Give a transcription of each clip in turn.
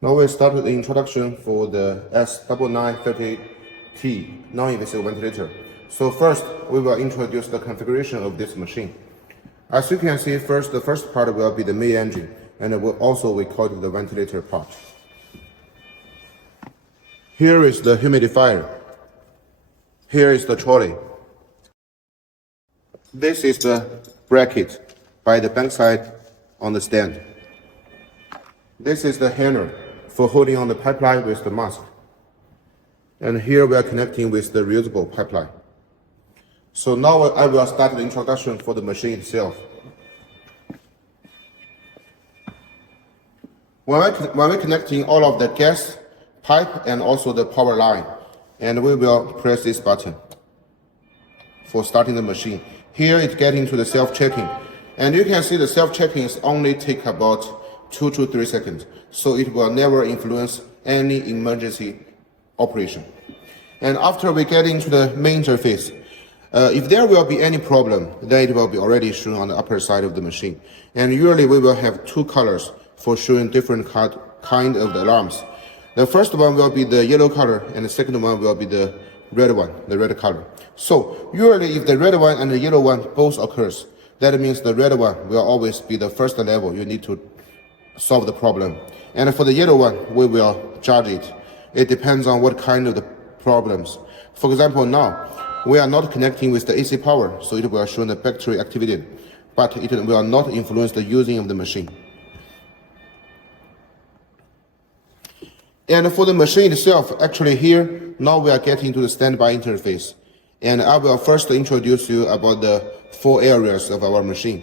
Now we start the introduction for the S9930T non-invasive ventilator. So first, we will introduce the configuration of this machine. As you can see, the first part will be the main engine, and we call it the ventilator part. Here is the humidifier. Here is the trolley. This is the bracket by the bankside on the stand. This is the hanger for holding on the pipeline with the mask. And here we are connecting with the reusable pipeline. So now I will start the introduction for the machine itself. When we're connecting all of the gas pipe and also the power line, and we will press this button for starting the machine. Here it's getting to the self-checking. And you can see the self-checking is only take about 2 to 3 seconds. So it will never influence any emergency operation. And after we get into the main interface, if there will be any problem, then it will be already shown on the upper side of the machine. And usually we will have 2 colors for showing different kind of the alarms. The first one will be the yellow color, and the second one will be the red one, the red color. So usually if the red one and the yellow one both occurs, that means the red one will always be the first level you need to solve the problem. And for the yellow one, we will judge it. It depends on what kind of the problems. For example, now we are not connecting with the AC power, so it will show the battery activated, but it will not influence the using of the machine. And for the machine itself, actually here, now we are getting to the standby interface. And I will first introduce you about the 4 areas of our machine.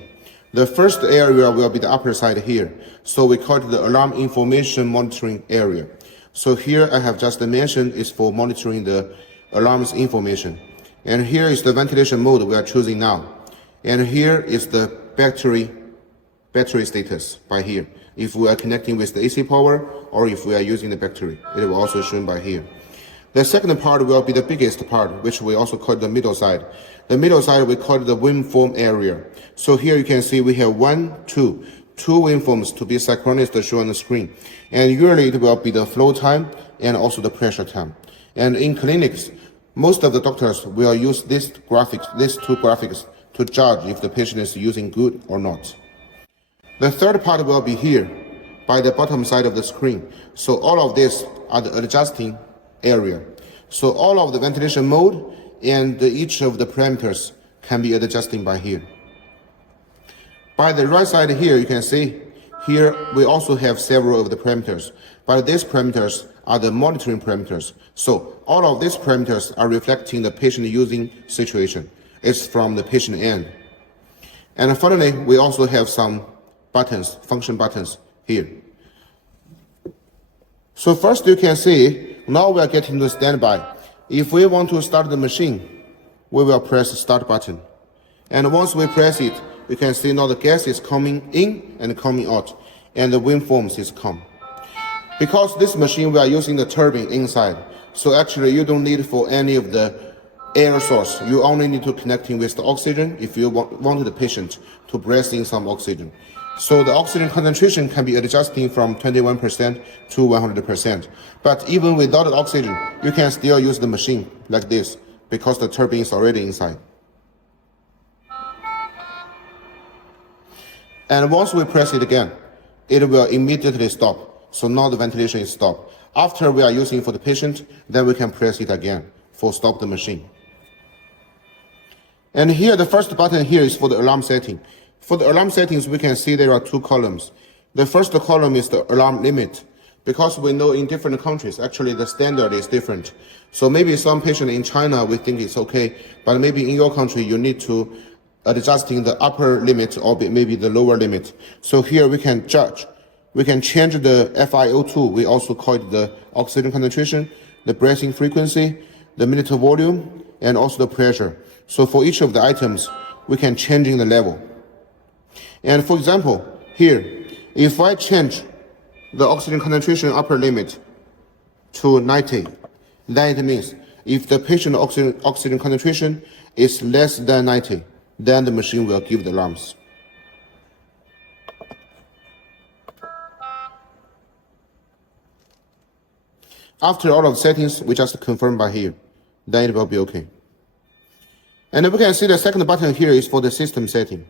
The first area will be the upper side here. So we call it the alarm information monitoring area. So here I have just mentioned is for monitoring the alarm's information. And here is the ventilation mode we are choosing now. And here is the battery status by here. If we are connecting with the AC power or if we are using the battery, it will also shown by here. The second part will be the biggest part, which we also call the middle side. The middle side we call it the waveform area. So here you can see we have two waveforms to be synchronous to show on the screen. And usually it will be the flow time and also the pressure time. And in clinics, most of the doctors will use these two graphics to judge if the patient is using good or not. The third part will be here by the bottom side of the screen. So all of this are the adjusting area. So all of the ventilation mode and each of the parameters can be adjusting by here. By the right side here, you can see here we also have several of the parameters, but these parameters are the monitoring parameters. So all of these parameters are reflecting the patient using situation. It's from the patient end. And finally, we also have some buttons, function buttons here. So first you can see, now we are getting to standby. If we want to start the machine, we will press the start button. And once we press it, you can see now the gas is coming in and coming out, and the waveforms is come. Because this machine we are using the turbine inside, so actually you don't need for any of the air source. You only need to connecting with the oxygen if you want the patient to breathe in some oxygen. So the oxygen concentration can be adjusting from 21% to 100%. But even without the oxygen, you can still use the machine like this because the turbine is already inside. And once we press it again, it will immediately stop. So now the ventilation is stopped. After we are using for the patient, then we can press it again for stop the machine. And here, the first button here is for the alarm setting. For the alarm settings, we can see there are 2 columns. The first column is the alarm limit, because we know in different countries, actually the standard is different. So maybe some patient in China, we think it's okay, but maybe in your country, you need to adjusting the upper limit or maybe the lower limit. So here we can judge. We can change the FiO2. We also call it the oxygen concentration, the breathing frequency, the minute volume, and also the pressure. So for each of the items, we can change in the level. And for example, here, if I change the oxygen concentration upper limit to 90, then it means if the patient oxygen concentration is less than 90, then the machine will give the alarms. After all of the settings, we just confirm by here. Then it will be okay. And we can see the second button here is for the system setting.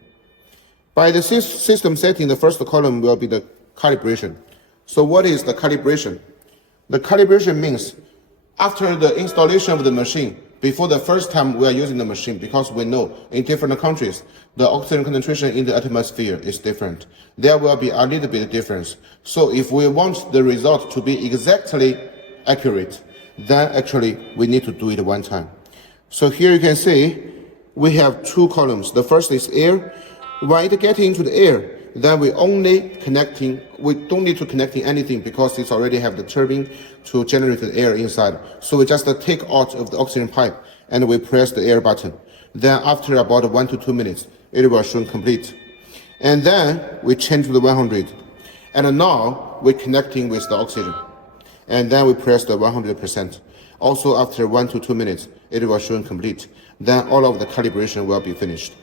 By the system setting, the first column will be the calibration. So what is the calibration? The calibration means after the installation of the machine, before the first time we are using the machine, because we know in different countries, the oxygen concentration in the atmosphere is different. There will be a little bit of difference. So if we want the result to be exactly accurate, then actually we need to do it one time. So here you can see we have two columns. The first is air. When it gets into the air, then we don't need to connecting anything because it's already have the turbine to generate the air inside. So we just take out of the oxygen pipe and we press the air button. Then after about 1 to 2 minutes, it will show complete. And then we change to the 100. And now we're connecting with the oxygen. And then we press the 100%. Also after 1 to 2 minutes, it will show complete. Then all of the calibration will be finished.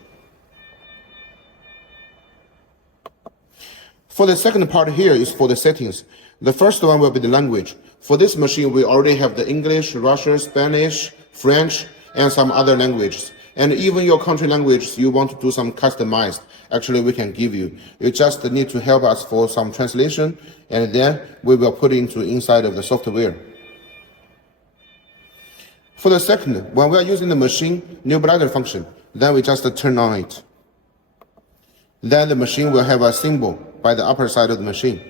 For the second part here is for the settings. The first one will be the language. For this machine, we already have the English, Russian, Spanish, French, and some other languages. And even your country language, you want to do some customized, actually we can give you. You just need to help us for some translation, and then we will put it into inside of the software. For the second, when we are using the machine nebulizer function, then we just turn on it. Then the machine will have a symbol by the upper side of the machine.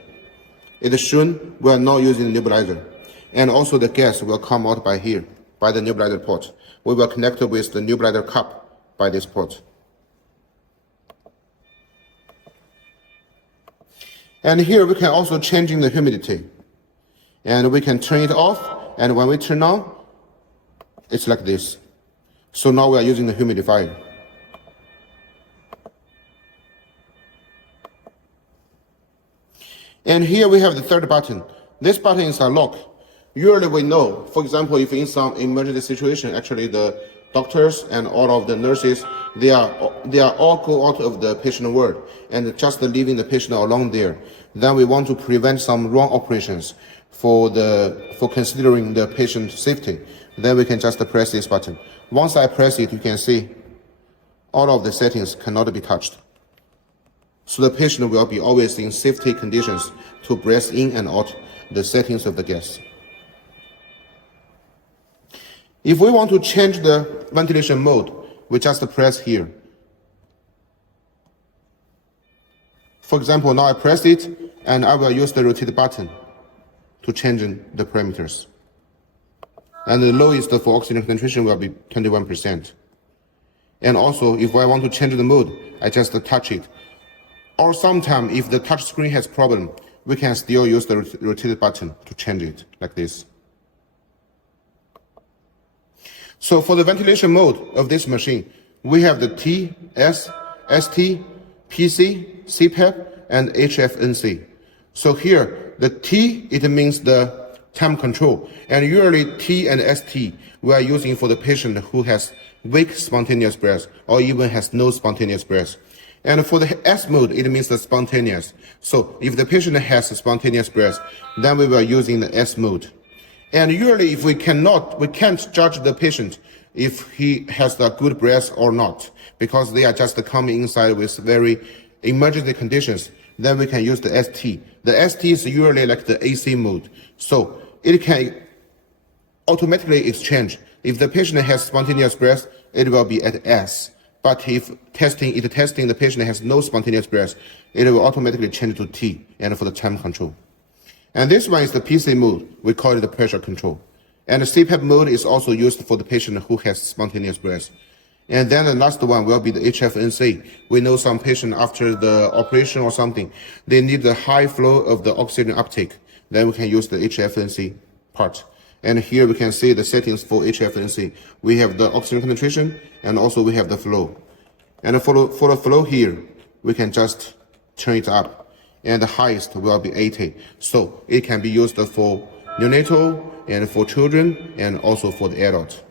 It is shown we are not using the nebulizer. And also the gas will come out by here, by the nebulizer port. We will connect it with the nebulizer cup by this port. And here we can also change in the humidity. And we can turn it off, and when we turn on, it's like this. So now we are using the humidifier. And here we have the third button. This button is a lock. Usually we know, for example, if in some emergency situation, actually the doctors and all of the nurses, they are all go out of the patient ward and just leaving the patient alone there. Then we want to prevent some wrong operations for considering the patient safety. Then we can just press this button. Once I press it, you can see all of the settings cannot be touched. So the patient will be always in safety conditions to breathe in and out the settings of the gas. If we want to change the ventilation mode, we just press here. For example, now I press it and I will use the rotate button to change the parameters. And the lowest for oxygen concentration will be 21%. And also, if I want to change the mode, I just touch it. Or sometimes, if the touch screen has problem, we can still use the rotate button to change it, like this. So for the ventilation mode of this machine, we have the T, S, ST, PC, CPAP, and HFNC. So here, the T, it means the time control. And usually T and ST, we are using for the patient who has weak spontaneous breath or even has no spontaneous breath. And for the S mode, it means the spontaneous. So if the patient has spontaneous breath, then we were using the S mode. And usually if we can't judge the patient if he has a good breath or not, because they are just coming inside with very emergency conditions, then we can use the ST. The ST is usually like the AC mode. So it can automatically exchange. If the patient has spontaneous breath, it will be at S. But if testing the patient has no spontaneous breath, it will automatically change to T and for the time control. And this one is the PC mode. We call it the pressure control. And the CPAP mode is also used for the patient who has spontaneous breath. And then the last one will be the HFNC. We know some patient after the operation or something, they need the high flow of the oxygen uptake. Then we can use the HFNC part. And here we can see the settings for HFNC. We have the oxygen concentration and also we have the flow. And for the flow here, we can just turn it up. And the highest will be 80. So it can be used for neonatal and for children and also for the adult.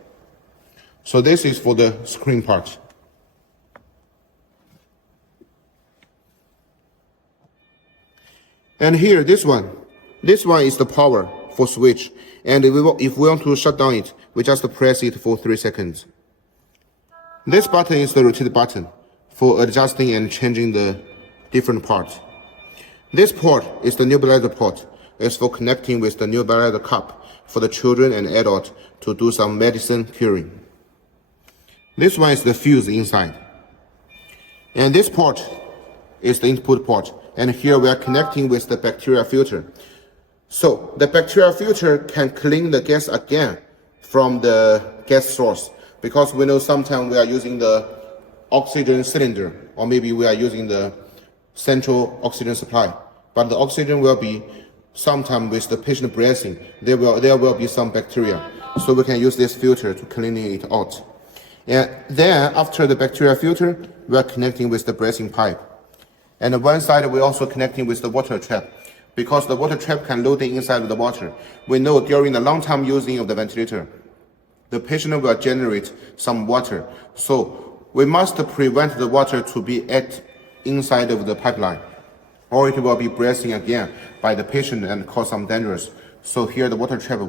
So this is for the screen part. And here, this one is the power for switch. And if we want to shut down it, we just press it for 3 seconds. This button is the rotate button for adjusting and changing the different parts. This port is the nebulizer port. It's for connecting with the nebulizer cup for the children and adults to do some medicine curing. This one is the fuse inside. And this port is the input port. And here we are connecting with the bacteria filter. So the bacteria filter can clean the gas again from the gas source, because we know sometimes we are using the oxygen cylinder, or maybe we are using the central oxygen supply. But the oxygen will be sometimes with the patient breathing, there will be some bacteria. So we can use this filter to clean it out. And then after the bacteria filter, we are connecting with the breathing pipe. And on one side, we're also connecting with the water trap, because the water trap can load inside of the water. We know during the long time using of the ventilator, the patient will generate some water. So we must prevent the water to be at inside of the pipeline, or it will be breathing again by the patient and cause some dangers. So here the water trap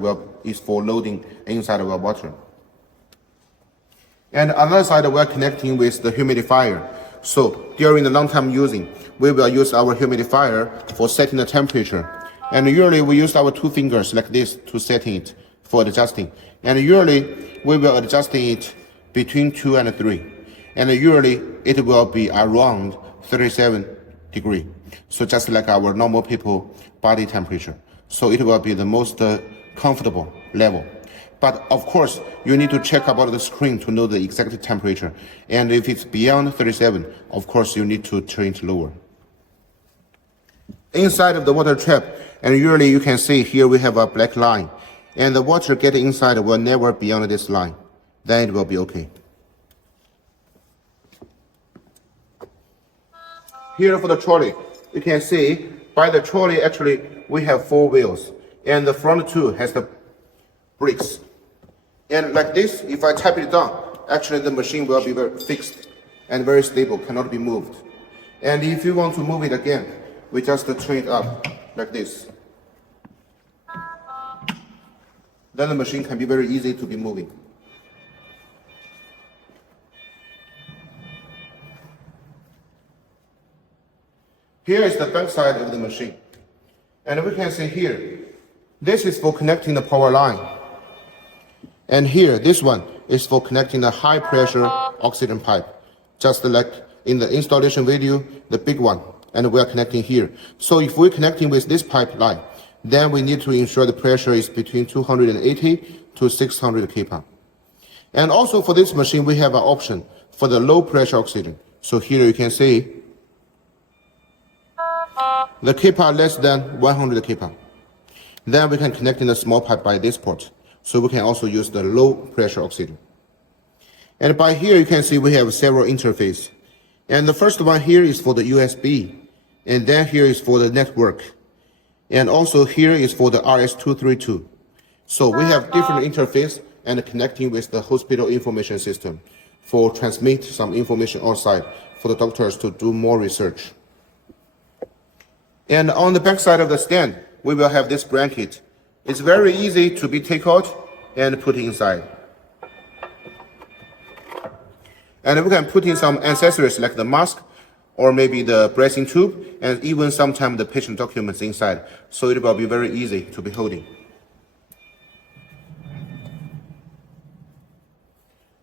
is for loading inside of the water. And on the other side, we're connecting with the humidifier. So during the long time using, we will use our humidifier for setting the temperature. And usually we use our 2 fingers like this to setting it for adjusting. And usually we will adjusting it between 2 and 3. And usually it will be around 37 degrees. So just like our normal people body temperature. So it will be the most comfortable level. But of course, you need to check about the screen to know the exact temperature. And if it's beyond 37, of course, you need to turn it lower. Inside of the water trap, and usually you can see here we have a black line. And the water getting inside will never beyond this line. Then it will be okay. Here for the trolley, you can see by the trolley actually we have 4 wheels. And the front 2 has the brakes. And like this, if I tap it down, actually the machine will be very fixed and very stable, cannot be moved. And if you want to move it again, we just turn it up like this. Then the machine can be very easy to be moving. Here is the back side of the machine. And we can see here, this is for connecting the power line. And here, this one is for connecting the high pressure oxygen pipe. Just like in the installation video, the big one, and we are connecting here. So if we're connecting with this pipeline, then we need to ensure the pressure is between 280 to 600 kPa. And also for this machine, we have an option for the low pressure oxygen. So here you can see the kPa less than 100 kPa. Then we can connect in the small pipe by this port. So we can also use the low pressure oxygen. And by here you can see we have several interfaces. And the first one here is for the USB. And then here is for the network. And also here is for the RS232. So we have different interface and connecting with the hospital information system for transmit some information outside for the doctors to do more research. And on the back side of the stand, we will have this blanket. It's very easy to be take out and put inside. And we can put in some accessories like the mask or maybe the breathing tube and even sometimes the patient documents inside. So it will be very easy to be holding.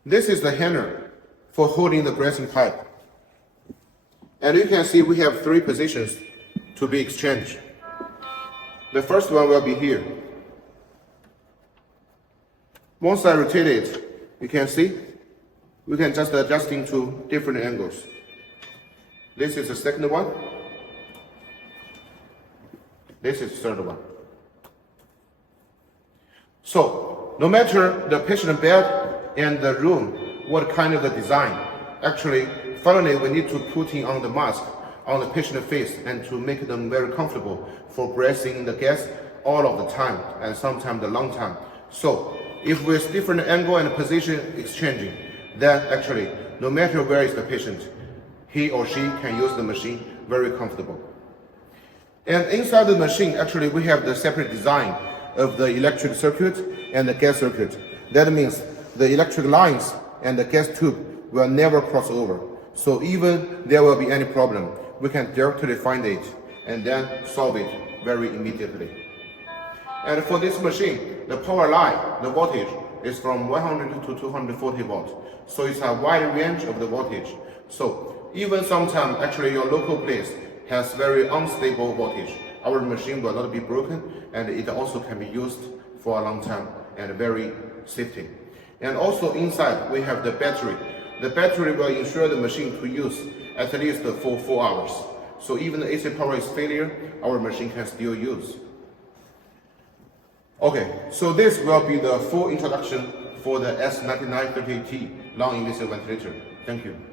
This is the handle for holding the breathing pipe. And you can see we have 3 positions to be exchanged. The first one will be here. Once I rotate it, you can see, we can just adjust into different angles. This is the second one. This is the third one. So, no matter the patient bed and the room, what kind of the design, actually, finally we need to put in on the mask on the patient's face and to make them very comfortable for breathing the gas all of the time and sometimes the long time. So, if with different angle and position exchanging, then actually, no matter where is the patient, he or she can use the machine very comfortable. And inside the machine, actually, we have the separate design of the electric circuit and the gas circuit. That means the electric lines and the gas tube will never cross over. So even there will be any problem, we can directly find it and then solve it very immediately. And for this machine, the power line, the voltage is from 100 to 240 volts. So it's a wide range of the voltage. So even sometimes actually your local place has very unstable voltage, our machine will not be broken and it also can be used for a long time and very safety. And also inside we have the battery. The battery will ensure the machine to use at least for 4 hours. So even the AC power is failure, our machine can still use. Okay, so this will be the full introduction for the S9930T non-invasive ventilator. Thank you.